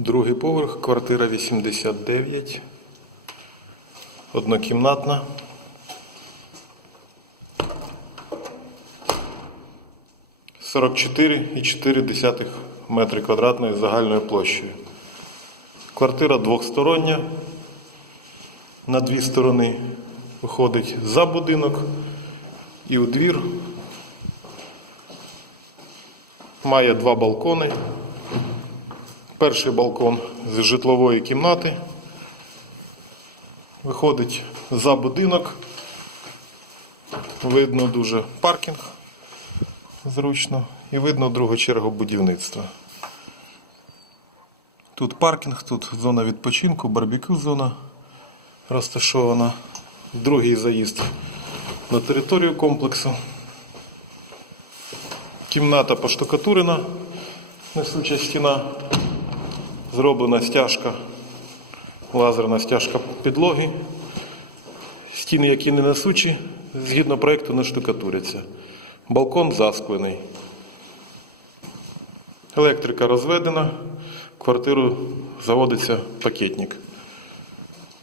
Другий поверх, квартира 89. Однокімнатна. Сорок чотири і чотири десятих метри квадратної загальною площею. Квартира двохстороння. На дві сторони виходить за будинок і у двір. Має два балкони. Перший балкон з житлової кімнати. Виходить за будинок. Видно дуже паркінг зручно і видно другу чергу будівництва. Тут паркінг, тут зона відпочинку, барбекю зона розташована. Другий заїзд на територію комплексу. Кімната поштукатурена, несуча стіна. Зроблена стяжка, лазерна стяжка підлоги. Стіни, які не несучі, згідно проєкту не штукатуряться. Балкон засклений. Електрика розведена. В квартиру заводиться пакетник.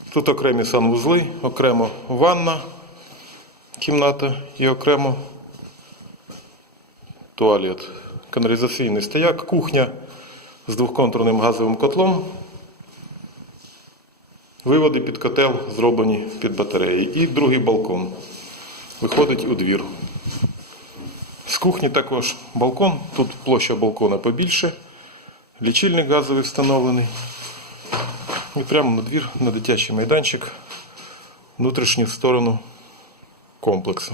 Тут окремі санвузли, окремо ванна, кімната і окремо туалет. Каналізаційний стояк, кухня з двохконтурним газовим котлом. Виводи під котел зроблені під батареї. І другий балкон виходить у двір. З кухні також балкон. Тут площа балкона побільше. Лічильник газовий встановлений. І прямо на двір, на дитячий майданчик, внутрішню сторону комплексу.